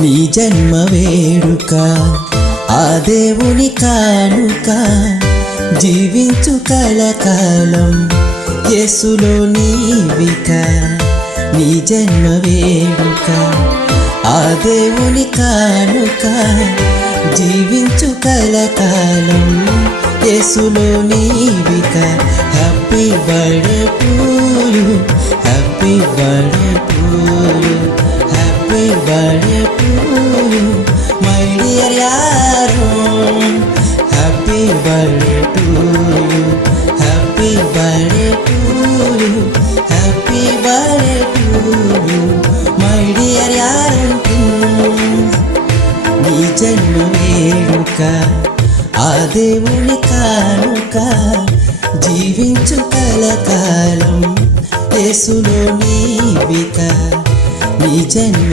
నీ జన్మ వేడుక ఆ దేవుని కానుక జీవించు కలకాలం యేసులో నీవిక నీ జన్మ వేడుక ఆ దేవుని కానుక జీవించు కలకాలం యేసులో నీవిక happy birthday to you happy birthday to you happy birthday to you my dear యారో happy birthday to you happy birthday to you happy birthday to you my dear యారో నీ జన్మ వేడుక ఆ దేవుని కానుక జీవించు కలకాలం యేసులో నీవిక నీ జన్మ